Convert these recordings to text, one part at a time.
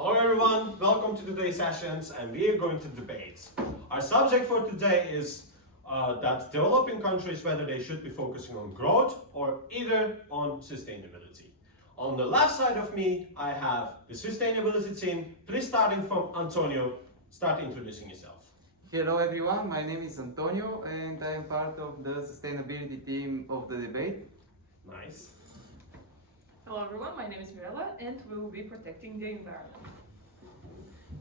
Hello everyone, welcome to today's sessions and we are going to debate. Our subject for today is that developing countries, whether they should be focusing on growth or either on sustainability. On the left side of me, I have the sustainability team. Please starting from Antonio, start introducing yourself. Hello everyone, my name is Antonio and I am part of the sustainability team of the debate. Nice. Hello everyone, my name is Mirela and we will be protecting the environment.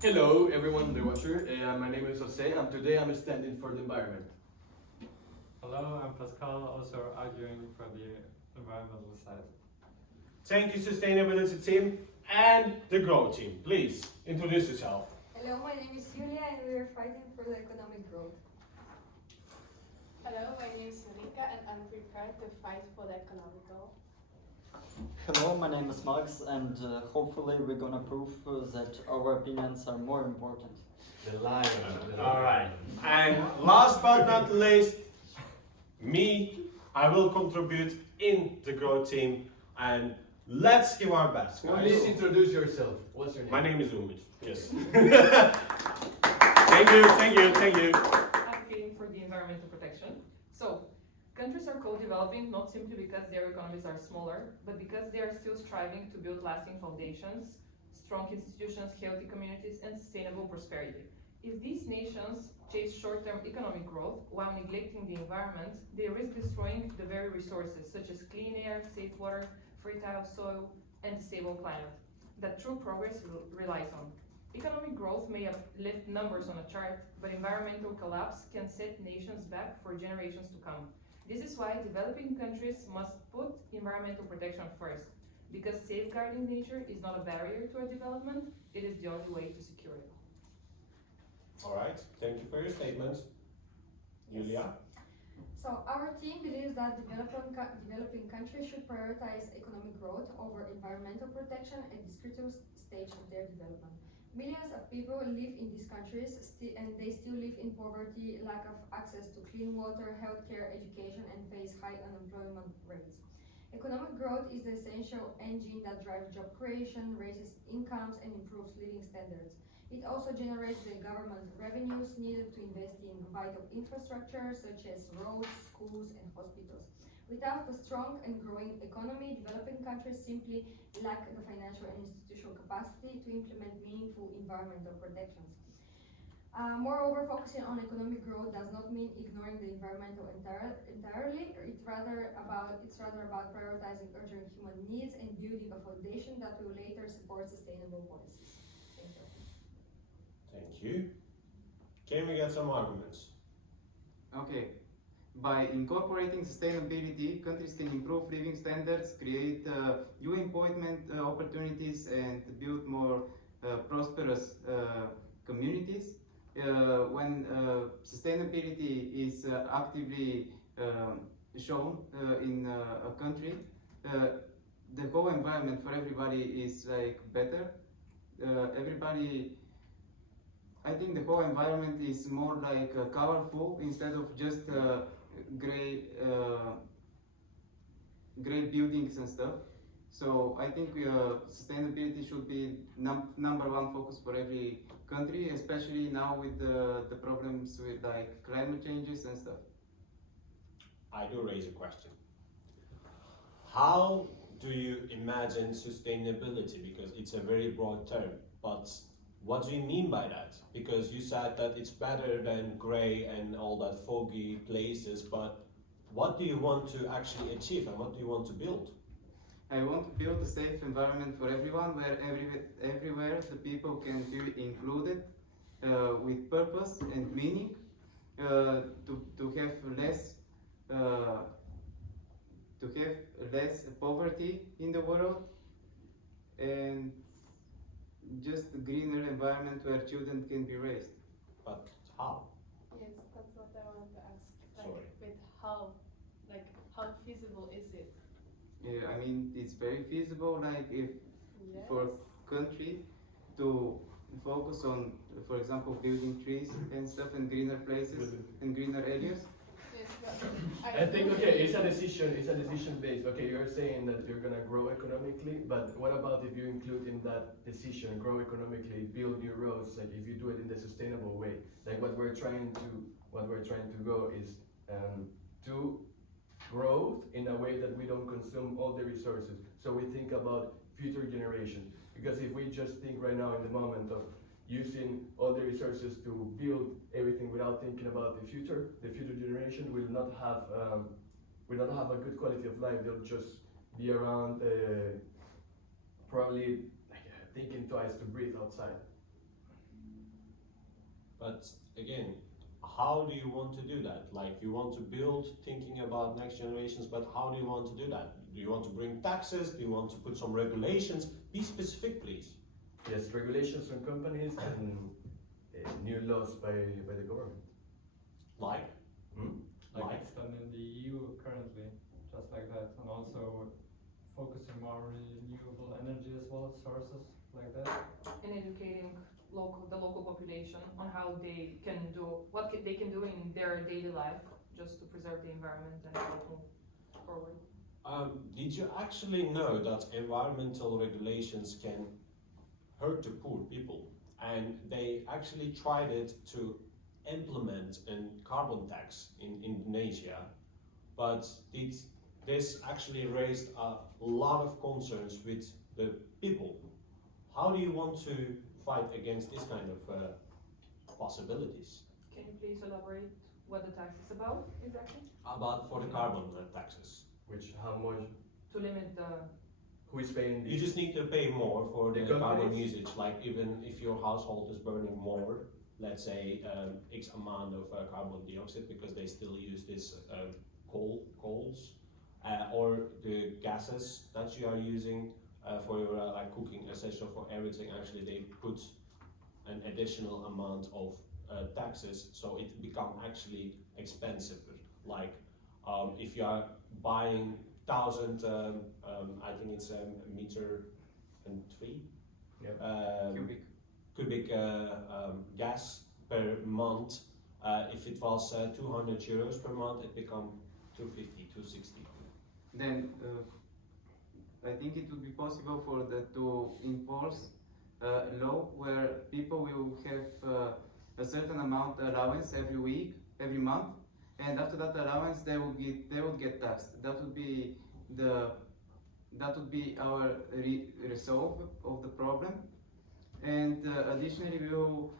Hello everyone, the watcher. My name is Jose and today I'm standing for the environment. Hello, I'm Pascal, also arguing for the environmental side. Thank you sustainability team and the growth team. Please introduce yourself. Hello, my name is Yulia and we are fighting for the economic growth. Hello, my name is Yurika and I'm prepared to fight for the economic goal. Hello, my name is Max, and hopefully we're gonna prove that our opinions are more important. The lion. Alright, and last but not least, me, I will contribute in the growth team and let's give our best, guys. Please introduce yourself. What's your name? My name is Umut, yes. Thank you. Advocating for the environmental protection. So, countries are co-developing not simply because their economies are smaller, but because they are still striving to build lasting foundations, strong institutions, healthy communities, and sustainable prosperity. If these nations chase short-term economic growth while neglecting the environment, they risk destroying the very resources such as clean air, safe water, fertile soil, and stable climate that true progress relies on. Economic growth may lift numbers on a chart, but environmental collapse can set nations back for generations to come. This is why developing countries must put environmental protection first, because safeguarding nature is not a barrier to our development, it is the only way to secure it. Alright, thank you for your statement. Yulia? So our team believes that developing countries should prioritize economic growth over environmental protection at this critical stage of their development. Millions of people live in these countries and they still live in poverty, lack of access to clean water, healthcare, education, and face high unemployment rates. Economic growth is the essential engine that drives job creation, raises incomes, and improves living standards. It also generates the government revenues needed to invest in vital infrastructure such as roads, schools, and hospitals. Without a strong and growing economy, developing countries simply lack the financial and institutional capacity to implement meaningful environmental protections. Moreover, focusing on economic growth does not mean ignoring the environmental entirely. It's rather about prioritizing urgent human needs and building a foundation that will later support sustainable policies. Thank you. Thank you. Can we get some arguments? Okay, by incorporating sustainability, countries can improve living standards, create new employment opportunities, and build more prosperous communities. When sustainability is actively shown in a country, the whole environment for everybody is like better. I think the whole environment is more like colorful instead of just gray buildings and stuff. So I think sustainability should be number one focus for every country, especially now with the problems with like climate changes and stuff. I do raise a question. How do you imagine sustainability? Because it's a very broad term, but what do you mean by that? Because you said that it's better than gray and all that foggy places, but what do you want to actually achieve and what do you want to build? I want to build a safe environment for everyone, where everywhere the people can feel included with purpose and meaning, to have less poverty in the world, and just a greener environment where children can be raised. But how? Yes, that's what I wanted to ask. Sorry. With how feasible is it? Yeah, I mean, it's very feasible, like if Yes. for country to focus on, for example, building trees and stuff and greener places and greener areas. Yes, I think okay, it's a decision based. Okay, you're saying that you're gonna grow economically, but what about if you include in that decision grow economically, build new roads, like if you do it in the sustainable way? Like what we're trying to go is do growth in a way that we don't consume all the resources. So we think about future generations. Because if we just think right now in the moment of using all the resources to build everything without thinking about the future generation will not have a good quality of life. They'll just be around, probably thinking twice to breathe outside. But again, how do you want to do that? Like, you want to build thinking about next generations, but how do you want to do that? Do you want to bring taxes? Do you want to put some regulations? Be specific, please. Yes, regulations on companies and new laws by the government. Like? Like it's done in the EU currently, just like that, and also focusing more on renewable energy as well, sources like that. And educating the local population on how they can do, they can do in their daily life just to preserve the environment and move forward. Did you actually know that environmental regulations can hurt the poor people? And they actually tried it to implement a carbon tax in Indonesia, but this actually raised a lot of concerns with the people. How do you want to fight against this kind of possibilities? Can you please elaborate what the tax is about exactly? About for the carbon taxes. Which how much? To limit the. Who is paying? You just need to pay more for the carbon companies? usage. Like even if your household is burning more, let's say X amount of carbon dioxide, because they still use this coals, or the gases that you are using for your like cooking, etc. For everything, actually they put an additional amount of taxes, so it become actually expensive. Like if you are buying 1,000, I think it's a meter and 3 cubic gas per month. If it was 200 euros per month, it become 250, 260. Then I think it would be possible for to enforce a law where people will have a certain amount allowance every week, every month, and after that allowance they will get taxed. That would be our resolve of the problem. And additionally, we will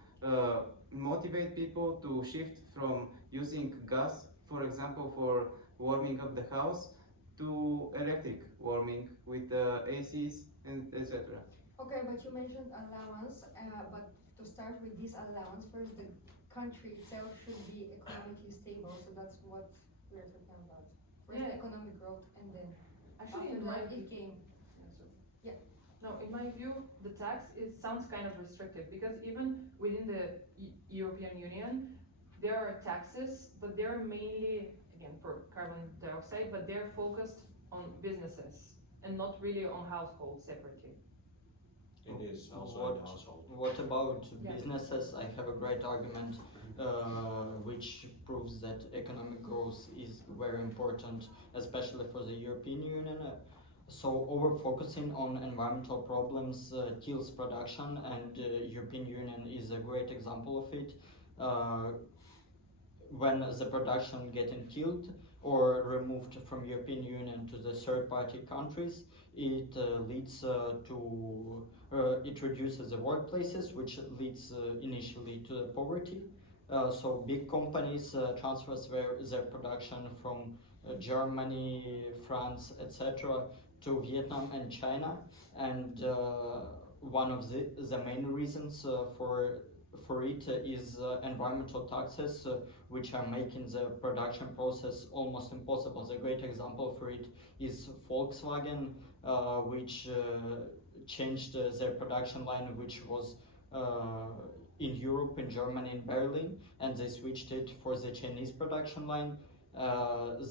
motivate people to shift from using gas, for example, for warming up the house, to electric warming with ACs and etc. Okay, but you mentioned allowance, but to start with this allowance, first the country itself should be economically stable, so that's what we're talking about. First the economic growth, and then Actually, after in my that it came. Yeah. No, in my view, the tax sounds kind of restrictive, because even within the European Union, there are taxes, but they're mainly, again, for carbon dioxide, but they're focused on businesses and not really on households separately. It is also a household. What about Yeah. businesses? I have a great argument which proves that economic growth is very important, especially for the European Union. So over-focusing on environmental problems kills production, and the European Union is a great example of it. When the production getting killed or removed from European Union to the third-party countries, it leads it reduces the workplaces, which leads initially to the poverty. So big companies transfer their production from Germany, France, etc. to Vietnam and China, and one of the main reasons for it is environmental taxes, which are making the production process almost impossible. The great example for it is Volkswagen, which changed their production line, which was in Europe, in Germany, in Berlin, and they switched it for the Chinese production line.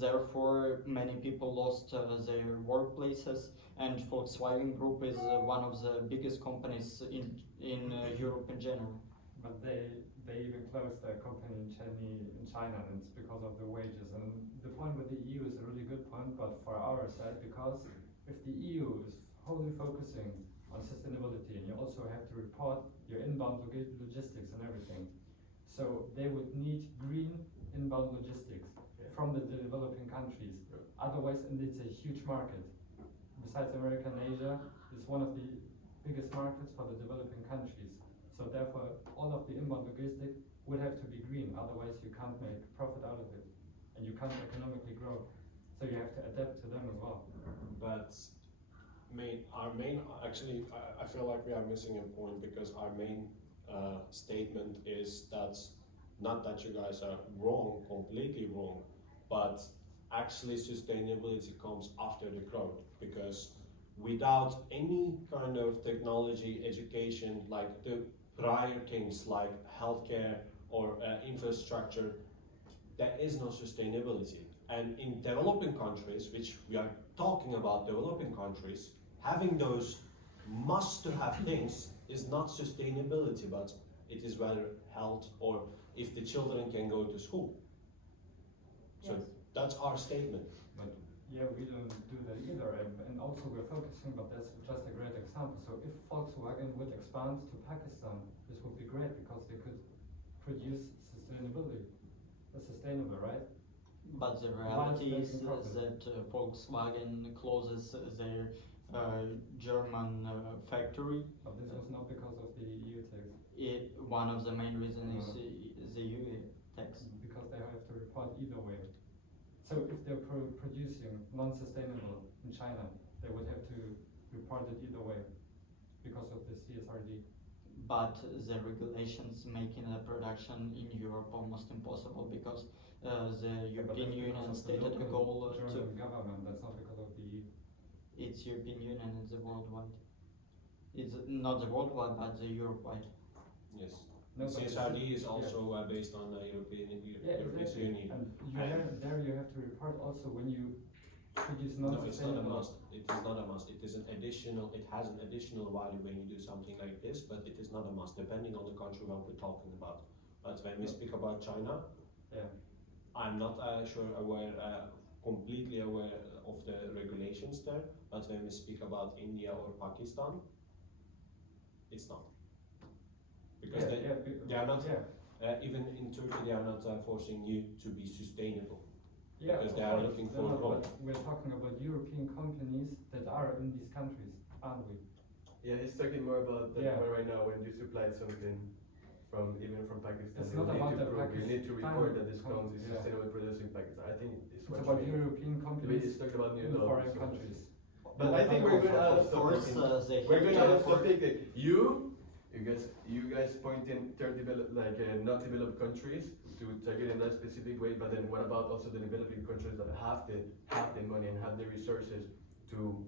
Therefore, many people lost their workplaces, and Volkswagen Group is one of the biggest companies in Europe in general. but they even closed their company in China, and it's because of the wages. And the point with the EU is a really good point, but for our side, because if the EU is wholly focusing on sustainability, and you also have to report your inbound logistics and everything, so they would need green inbound logistics from the developing countries. Otherwise, and it's a huge market. Besides America and Asia, it's one of the biggest markets for the developing countries. So therefore, all of the inbound logistics would have to be green. Otherwise, you can't make profit out of it, and you can't economically grow. So you have to adapt to them as well. But actually, I feel like we are missing a point, because our main statement is that not that you guys are wrong, completely wrong, but actually sustainability comes after the growth, because without any kind of technology, education, like the prior things like healthcare or infrastructure, there is no sustainability. And in developing countries, which we are talking about developing countries, having those must-to-have things is not sustainability, but it is rather health, or if the children can go to school. So Yes. that's our statement. But yeah, we don't do that either. And also we're focusing, but that's just a great example. So if Volkswagen would expand to Pakistan, this would be great, because they could produce sustainable, right? But the Whilst reality is making profit. that Volkswagen closes their German factory. But this was not because of the EU tax, One of the main reasons is the EU tax. because they have to report either way. So if they're producing non-sustainable in China, they would have to report it either way because of the CSRD. But the regulations making the production in Europe almost impossible, because the But European that's Union because of the stated a local goal to German government. That's not because of the EU. it's European Union, it's the worldwide. It's not the worldwide, but the Europe-wide. Yes. No, but CSRD it's- is also based on the European Yeah, European exactly. Union. And there you have to report also when you produce No, it's not a non-sustainable. must. It is not a must. It is an additional. It has an additional value when you do something like this, but it is not a must, depending on the country what we're talking about. But when we speak about China, Yeah. I'm not completely aware of the regulations there. But when we speak about India or Pakistan, it's not, because they are not. Yeah. Even in Turkey, they are not forcing you to be sustainable. Yeah, Because of they are course. looking No, for no, growth. but we're talking about European companies that are in these countries, aren't we? Yeah, he's talking more about that Yeah. one right now. When you supply something from Pakistan, It's you not need about to the prove, you need to Pakistan report that this com- comes is yeah. sustainable producing Pakistan. I think it's It's what about you mean. European Maybe companies he's talking about new in law. foreign so- countries. But I think we're going out of Of course, topic. they We're have going to out of afford- topic. You guys point in third not developed countries to target in that specific way. But then what about also the developing countries that have the money and have the resources to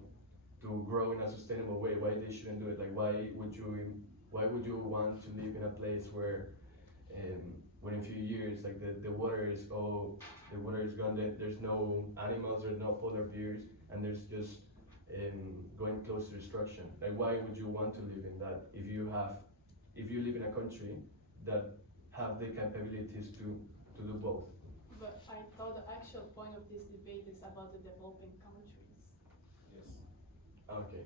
grow in a sustainable way? Why they shouldn't do it? Like why would you want to live in a place where when in a few years like the water is gone, there's no animals, there's no polar bears, and there's just going close to destruction. Like why would you want to live in that if you live in a country that have the capabilities to do both? But I thought the actual point of this debate is about the developing countries. Yes. Okay.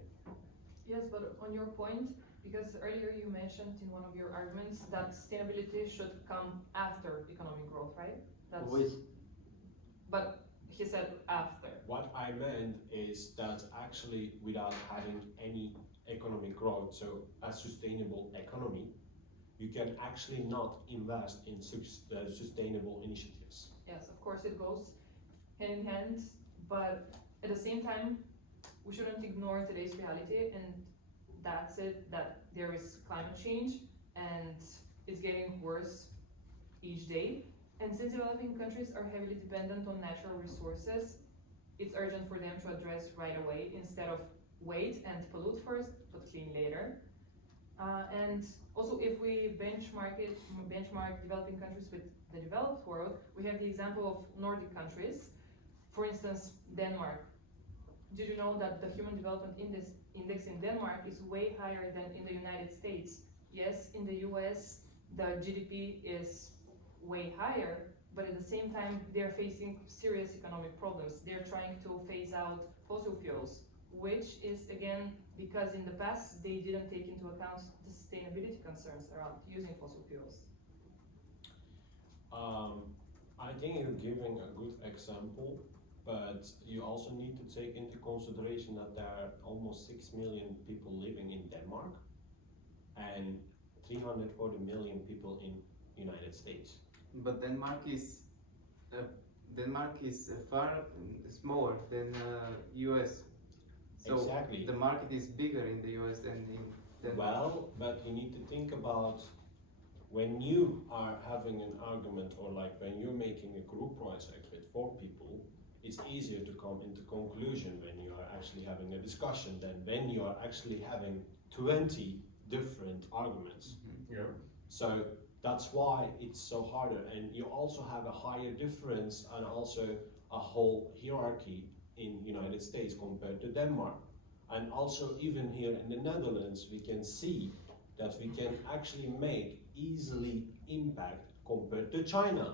Yes, but on your point, because earlier you mentioned in one of your arguments that sustainability should come after economic growth, right? That's, With but he said after. What I meant is that actually without having any economic growth, so a sustainable economy, you can actually not invest in sustainable initiatives. Yes, of course it goes hand in hand, but at the same time, we shouldn't ignore today's reality, and that's it, that there is climate change and it's getting worse each day. And since developing countries are heavily dependent on natural resources, it's urgent for them to address right away instead of wait and pollute first, but clean later. And also, if we benchmark developing countries with the developed world, we have the example of Nordic countries. For instance, Denmark. Did you know that the Human Development Index in Denmark is way higher than in the United States? Yes, in the US, the GDP is way higher, but at the same time, they're facing serious economic problems. They're trying to phase out fossil fuels, which is again because in the past they didn't take into account the sustainability concerns around using fossil fuels. I think you're giving a good example, but you also need to take into consideration that there are almost 6 million people living in Denmark and 340 million people in United States. But Denmark is far smaller than US. So Exactly. the market is bigger in the US than in Denmark. Well, but you need to think about when you are having an argument or like when you're making a group project with 4 people, it's easier to come into conclusion when you are actually having a discussion than when you are actually having 20 different arguments. Yeah. So that's why it's so harder, and you also have a higher difference and also a whole hierarchy in United States compared to Denmark. And also even here in the Netherlands, we can see that we can actually make easily impact compared to China,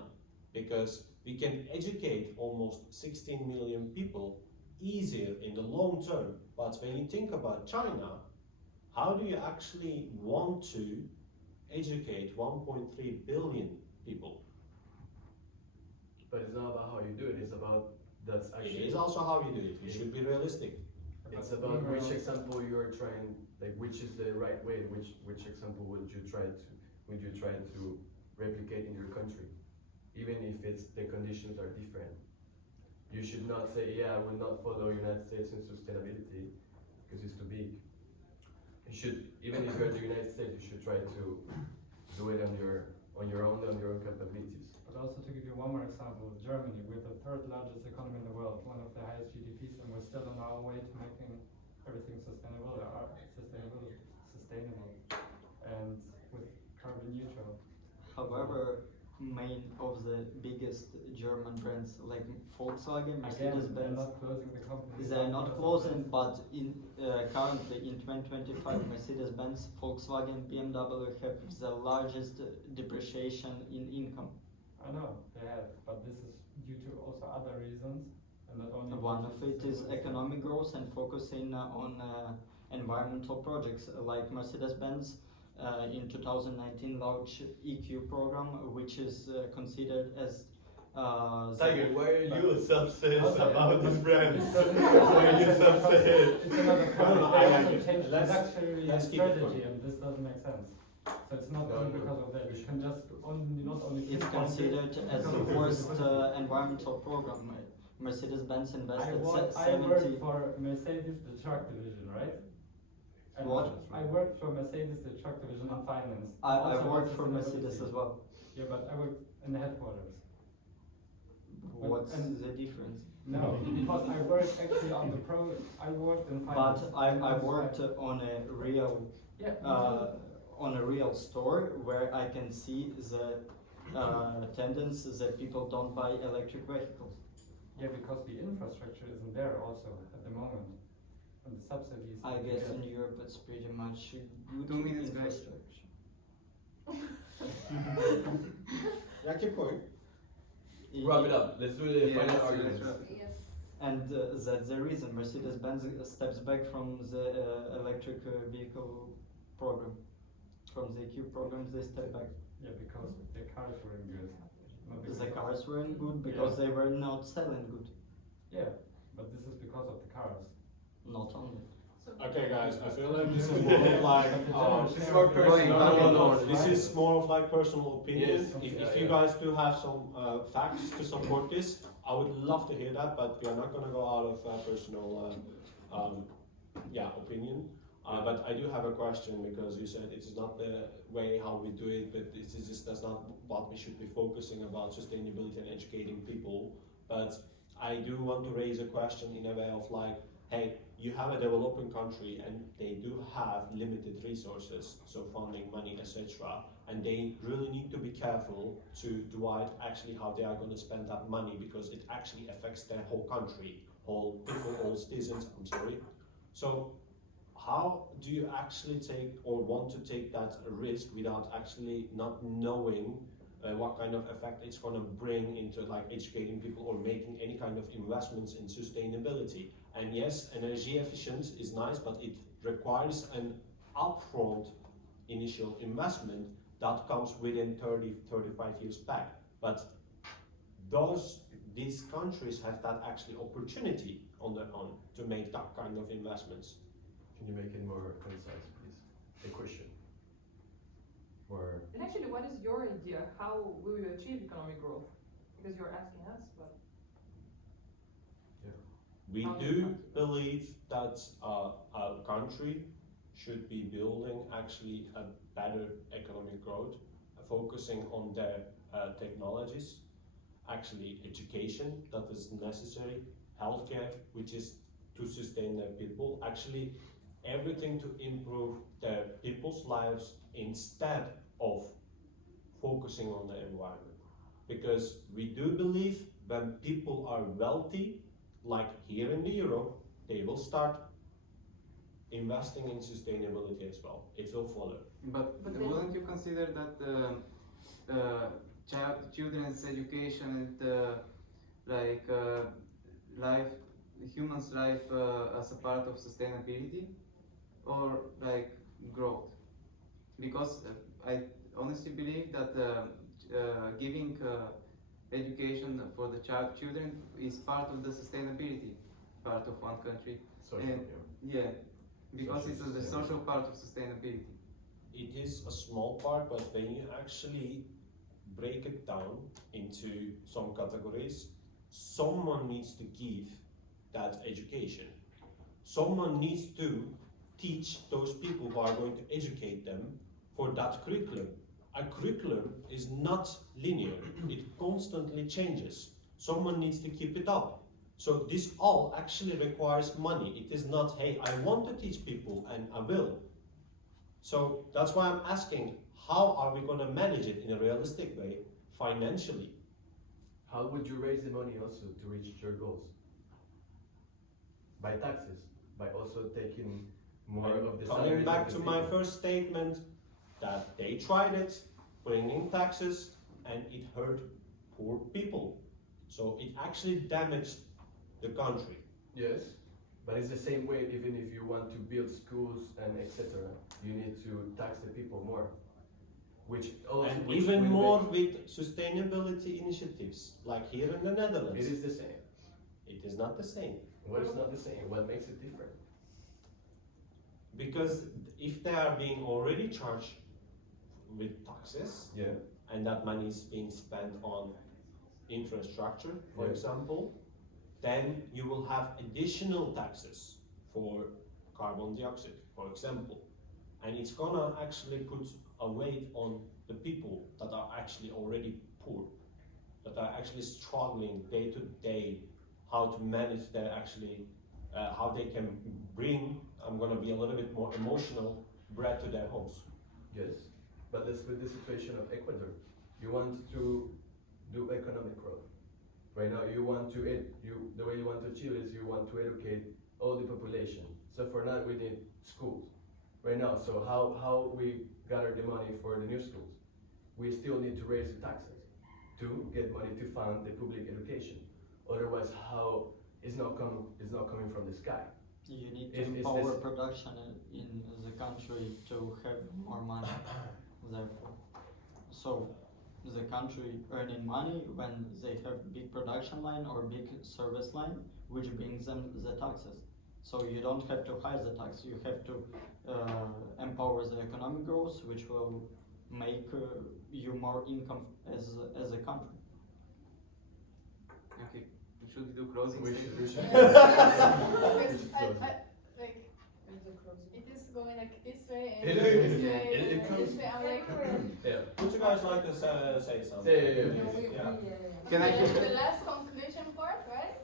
because we can educate almost 16 million people easier in the long term. But when you think about China, how do you actually want to educate 1.3 billion people? But it's not about how you do it, it's about that's It actually. is also how you do it. We should be realistic. It's about which example you're trying, like which is the right way, which example would you try to replicate in your country, even if the conditions are different. You should not say, yeah, I will not follow United States in sustainability because it's too big. You should, even if you're the United States, you should try to do it on your own capabilities. But also to give you one more example, Germany, we're the 3rd largest economy in the world, one of the highest GDPs, and we're still on our way to making everything sustainable, and with carbon neutral. However, main of the biggest German brands like Volkswagen, Again, they're Mercedes-Benz, not closing the company. they're not closing, but in currently in 2025, Mercedes-Benz, Volkswagen, BMW have the largest depreciation in income. I know, they have, but this is due to also other reasons, and not only. One of it is sustainability. economic growth and focusing on environmental projects like Mercedes-Benz. In 2019 launched EQ program, which is considered as Tiger, why are you self-serious Okay. about this brand? This doesn't- Why are you self-serious? It's another No, point. no, They I- also changed the let's- luxury let's keep it strategy, going. and this doesn't make sense. So it's not No, only no. because of that. You can just not only. it's pinpoint it considered as because the of this. worst environmental program. Mercedes-Benz I invested worked 70. for Mercedes, the truck division, right? And What? I worked for Mercedes, the truck division in finance. I Also worked for sustainability. Mercedes as well. Yeah, but I worked in the headquarters. What's and- the difference? No, because I worked actually on the I worked in finance. But I worked on a real Yeah. on a real store where I can see the tendency that people don't buy electric vehicles. Yeah, because the infrastructure isn't there also at the moment. And the subsidies. I that you guess get. in Europe it's pretty much good 2 minutes, guys. infrastructure. Yeah, keep going. Wrap it up. Let's do the Yeah, final let's arguments. wrap it. Yes. And that's the reason Mercedes-Benz steps back from the electric vehicle program. From the EQ programs, they step back. Yeah, because the cars were good. Not because The of- cars weren't good because they were not selling good. Yeah, but this is because of the cars. Not only. Okay, guys, I feel like this is more of like This is more personal. no. This is more of like personal opinion. Yes. If you guys do have some facts to support this, I would love to hear that. But we are not gonna go out of personal opinion. But I do have a question, because you said it is not the way how we do it, but it is just that's not what we should be focusing about sustainability and educating people. But I do want to raise a question in a way of like, hey, you have a developing country and they do have limited resources, so funding, money, etc. And they really need to be careful to divide actually how they are going to spend that money, because it actually affects their whole country, whole people, all citizens. I'm sorry. So how do you actually take or want to take that risk without actually not knowing what kind of effect it's going to bring into like educating people or making any kind of investments in sustainability? And yes, energy efficient is nice, but it requires an upfront initial investment that comes within 30-35 years back. But these countries have that actually opportunity on their own to make that kind of investments. Can you make it more concise, please? A question. Or And actually, what is your idea? How will you achieve economic growth? Because you're asking us, but We How do do- believe that a country should be building actually a better economic growth, focusing on their technologies, actually education that is necessary, healthcare, which is to sustain their people, actually everything to improve their people's lives instead of focusing on the environment. Because we do believe when people are wealthy, like here in the Europe, they will start investing in sustainability as well. It will follow. But But then- wouldn't you consider that children's education and life, humans' life as a part of sustainability or like growth? Because I honestly believe that giving education for the children is part of the sustainability part of one country. social, And- Yeah, because Social it's the sustainability. social part of sustainability. It is a small part, but when you actually break it down into some categories, someone needs to give that education. Someone needs to teach those people who are going to educate them for that curriculum. A curriculum is not linear, it constantly changes. Someone needs to keep it up. So this all actually requires money. It is not, hey, I want to teach people and I will. So that's why I'm asking, how are we going to manage it in a realistic way financially? how would you raise the money also to reach your goals? By taxes, by also taking more of the Coming salaries back of to the my people. first statement, that they tried it, bringing taxes, and it hurt poor people. So it actually damaged the country. Yes, but it's the same way. Even if you want to build schools and etc., you need to tax the people more, which also And which even will more make- with sustainability initiatives, like here in the Netherlands. It is the same. It is not the same. What is not the same? What makes it different? Because if they are being already charged with taxes, Yeah. and that money is being spent on infrastructure, for Yeah. example, then you will have additional taxes for carbon dioxide, for example. And it's gonna actually put a weight on the people that are actually already poor, that are actually struggling day to day, how to manage their actually, how they can bring, I'm gonna be a little bit more emotional, bread to their homes. Yes, but let's put the situation of Ecuador. You want to do economic growth. Right now, you want to the way you want to achieve is you want to educate all the population. So for that, we need schools. Right now, so how we gather the money for the new schools? We still need to raise the taxes to get money to fund the public education. Otherwise, how it's not coming from the sky. You need It's to this- empower production in the country to have more money, therefore. So the country earning money when they have big production line or big service line, which brings them the taxes. So you don't have to hide the tax, you have to empower the economic growth, which will make you more income as a country. Okay, should we do closing We statement? should. Because like it is going like this way and It this is. way It and comes- this way. I'm like, Yeah. Would you guys like to say something? Yeah. Can I okay, give the last conclusion part, right?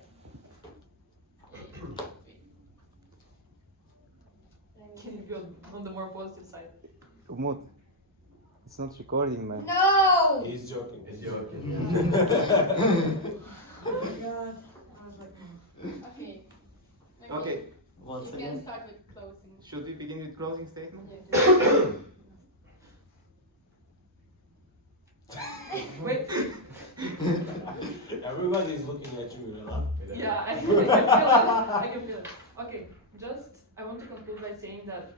can you build on the more positive side? Umut, it's not recording, man. No! He's joking. It's joking. Oh my god. I was like, Okay. Okay, You Once can again, start with closing. Should we begin with closing statement? Wait, Everybody's looking at you, Mirela. yeah, I can feel it. I can feel it. Okay, just I want to conclude by saying that,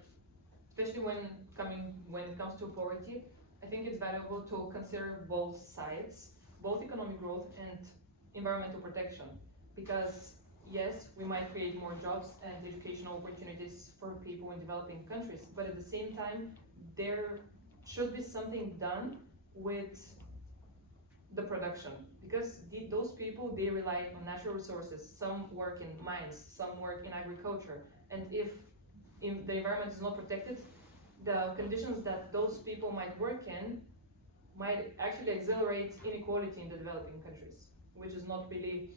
especially when it comes to poverty, I think it's valuable to consider both sides, both economic growth and environmental protection, because yes, we might create more jobs and educational opportunities for people in developing countries, but at the same time, there should be something done with the production, because those people, they rely on natural resources. Some work in mines, some work in agriculture, and if the environment is not protected, the conditions that those people might work in might actually accelerate inequality in the developing countries, which is not really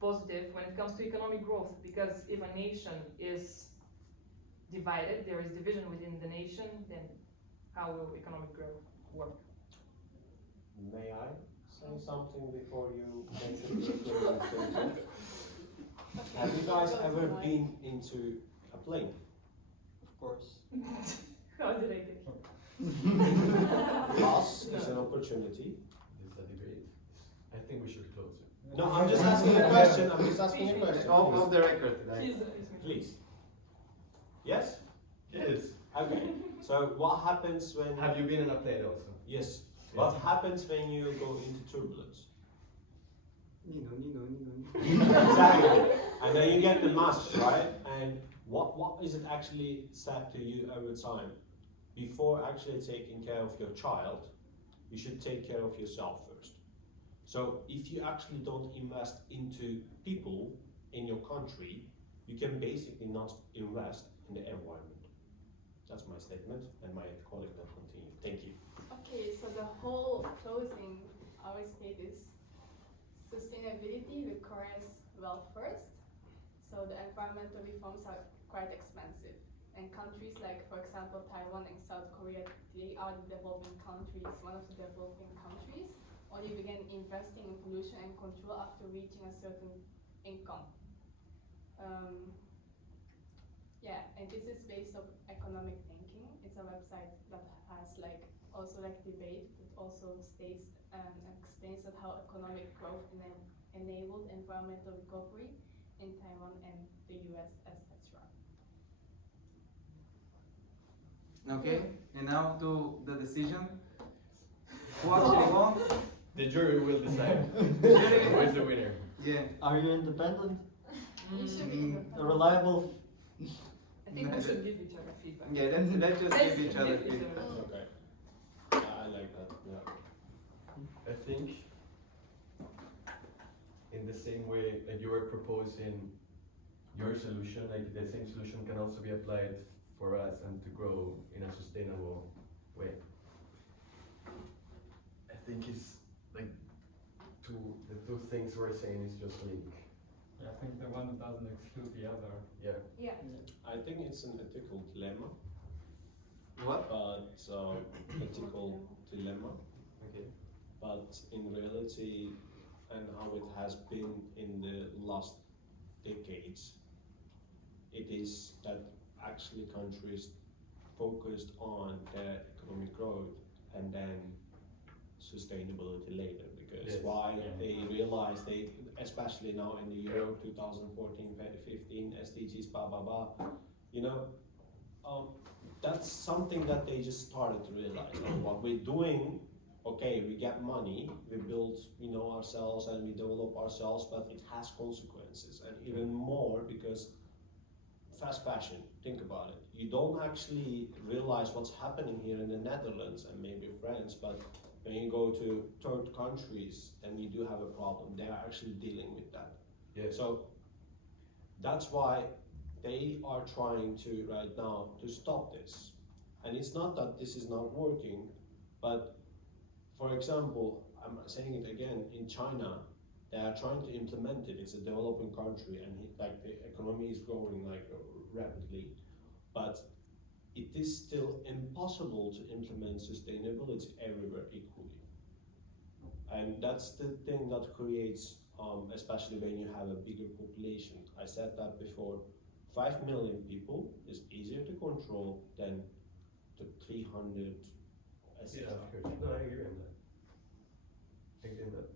positive when it comes to economic growth, because if a nation is divided, there is division within the nation, then how will economic growth work? May I say something before you make the closing statement? Have you guys ever been into a plane? Of course. How did I get here? Loss is an opportunity. This is a debate. I think we should close it. No, I'm just asking a question. I'm just asking a question. Off the record. Please, Please. Yes? Yes. Okay. So what happens when? Have you been in a plane also? Yes. What happens when you go into turbulence? Exactly. And then you get the mask, right? And what is it actually said to you every time? Before actually taking care of your child, you should take care of yourself first. So if you actually don't invest into people in your country, you can basically not invest in the environment. That's my statement, and my colleague will continue. Thank you. Okay, so the whole closing, our state is sustainability requires wealth first. So the environmental reforms are quite expensive. And countries like, for example, Taiwan and South Korea, they are the developing countries, one of the developing countries, only begin investing in pollution and control after reaching a certain income. Yeah, and this is based on economic thinking. It's a website that has also debate, but also states and explains that how economic growth enabled environmental recovery in Taiwan and the US, etc. Okay, and now to the decision. Who actually won? The jury will decide who is the winner. Yeah. Are you independent? You should be independent. Reliable? I think we should give each other feedback. Yeah, let's just give each other feedback. Okay. Yeah, I like that. Yeah. I think in the same way that you were proposing your solution, like the same solution can also be applied for us and to grow in a sustainable way. I think it's like the two things we're saying is just linked. I think the one doesn't exclude the other. Yeah. Yeah. I think it's an ethical dilemma, What? but ethical dilemma. Okay. But in reality, and how it has been in the last decades, it is that actually countries focused on their economic growth and then sustainability later, because Yes. why Yeah. they realize especially now in the year 2014, 15 SDGs, blah blah blah, you know, that's something that they just started to realize. What we're doing, okay, we get money, we build, ourselves and we develop ourselves, but it has consequences, and even more because fast fashion, think about it. You don't actually realize what's happening here in the Netherlands and maybe France, but when you go to third countries and you do have a problem, they are actually dealing with that. Yeah. So that's why they are trying to right now to stop this. And it's not that this is not working, but for example, I'm saying it again, in China, they are trying to implement it. It's a developing country, and the economy is growing rapidly, but it is still impossible to implement sustainability everywhere equally. And that's the thing that creates, especially when you have a bigger population. I said that before, 5 million people is easier to control than the 300 Yeah, of course. No, I agree on that. I agree on that.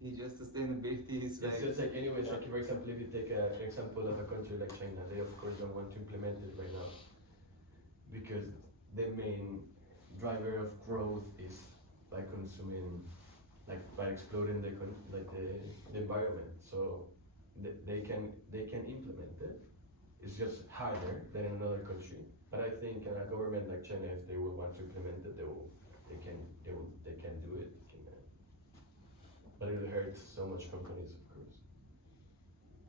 It's just sustainability is It's like just like anyways, like for example, if you take an example of a country like China, they of course don't want to implement it right now because the main driver of growth is by consuming, like by exploiting the environment. So they can implement it. It's just harder than in another country. But I think in a government like China, if they will want to implement it, they can do it. But it will hurt so much companies, of course.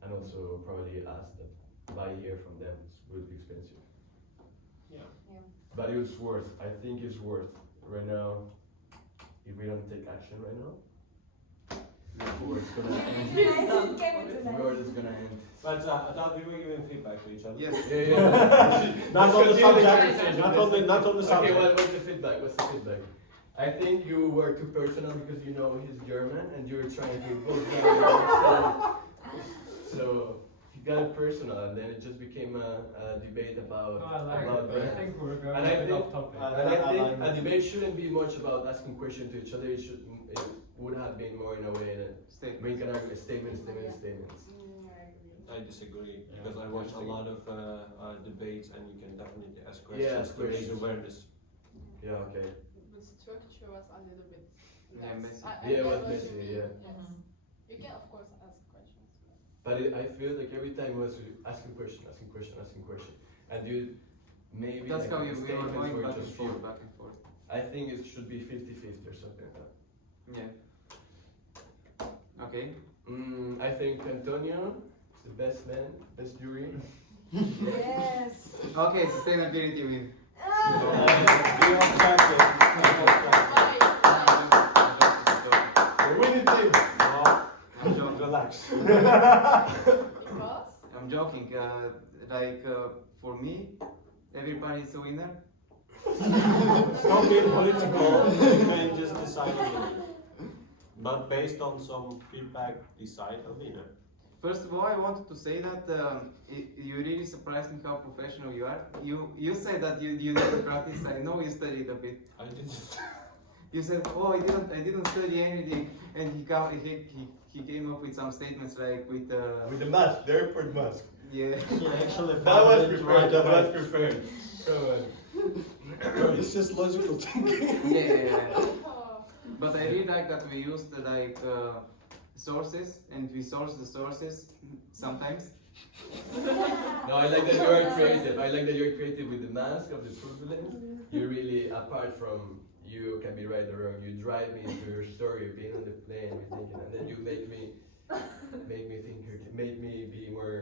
And also probably us that buy here from them will be expensive. Yeah. But it's worth, I think it's worth right now, if we don't take action right now, the war is gonna end. The war is gonna end. But I thought we were giving feedback to each other. yes. Yeah. Not on the Let's continue subject. conversation. Not on the Okay, subject. what's the feedback? What's the feedback? I think you were too personal because you know he's German and you're trying to impose that. So you got it personal and then it just became a debate about No, I like about it, but I that. think we're going And I a bit think- off topic. And I think a debate shouldn't be much about asking questions to each other. It would have been more in a way that Statement. we can argue statements. I agree. I disagree Yeah. because I watch a lot of debates and you can definitely ask questions Yeah, to raise questions. awareness. Yeah, okay. The structure was a little bit Yeah, less. messy. I Yeah, get it was what you messy, mean, yeah. Yes. Mhm. You can of course ask questions. But I feel like every time was asking question, and you maybe That's like how the we were statements going were back and just forth, few. back and forth. I think it should be 50-50 or something like that. Yeah. Okay. I think Antonio is the best man, best jury. Yes. Okay, sustainability win. Be on track, The winning team. I'm joking. Relax. Because I'm joking. For me, everybody is a winner. Stop being political. You can just decide a winner. But based on some feedback, decide a winner. First of all, I wanted to say that you really surprised me how professional you are. You said that you didn't practice. I know you studied a bit. I didn't. You said, "Oh, I didn't study anything," and he came up with some statements like with With the mask, the airport mask. yeah. He actually That found was it prepared. right That was away. prepared. It's just logical thinking. Yeah. oh, But I really like that we used sources and we source the sources sometimes. No, I like that you are creative. I like that you're creative with the mask of the turbulence. You really, apart from you can be right or wrong, you drive me into your story, being on the plane, me thinking, and then you make me think, make me be more,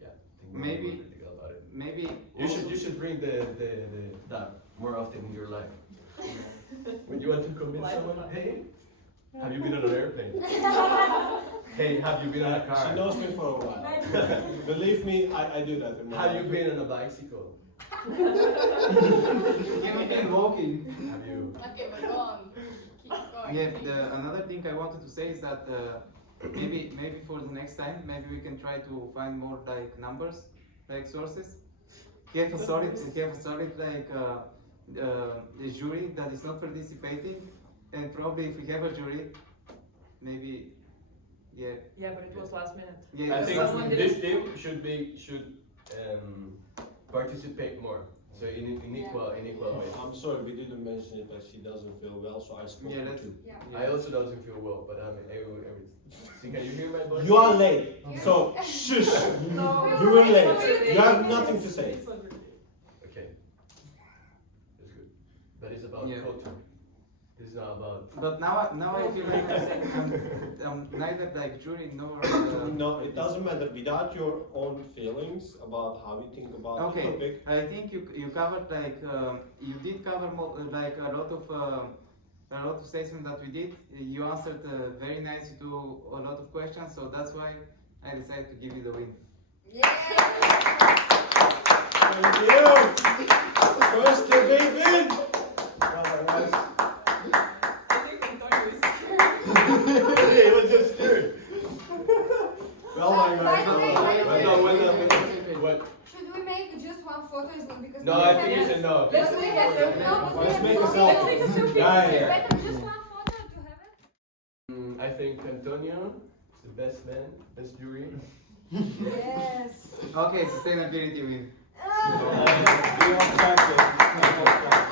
think more Maybe- critical about it. Maybe You should bring that more often in your life. When you want to convince someone, hey, have you been on an airplane? Hey, have you been on a car? She knows me for a while. Believe me, I do that. In my Have you life. been on a bicycle? You've been walking. Have you? okay, but go on. Keep going. Yeah. please. Another thing I wanted to say is that maybe for the next time, maybe we can try to find more like numbers, like sources. Have a solid a jury that is not participating, and probably if we have a jury, maybe yeah. Yeah, but it was last minute. Yeah, I that's think Someone something- this team should participate more. So in equal ways. I'm sorry, we didn't mention it, but she doesn't feel well, so I spoke Yeah, to that's you. Yeah. I also doesn't feel well, but I mean, every. See, can you hear my voice? You are late, so shush. No, You were late. You have nothing to say. Okay. That's good. But it's about Yeah. culture. It's not about. But now I feel like I'm neither like jury nor. No, it doesn't matter. Without your own feelings about how you think about the Okay, topic. I think you covered like you did cover like a lot of statements that we did. You answered very nicely to a lot of questions, so that's why I decided to give you the win. Thank you. First debate win. Nice. I think Antonio is scared. He was just scared. Well, my By the way, man. by the way, Let's make a Let's selfie. take a selfie. Yeah, yeah. Better just one photo to have it. I think Antonio is the best man, best jury. Yes. Okay, sustainability win. Ah. We all practice.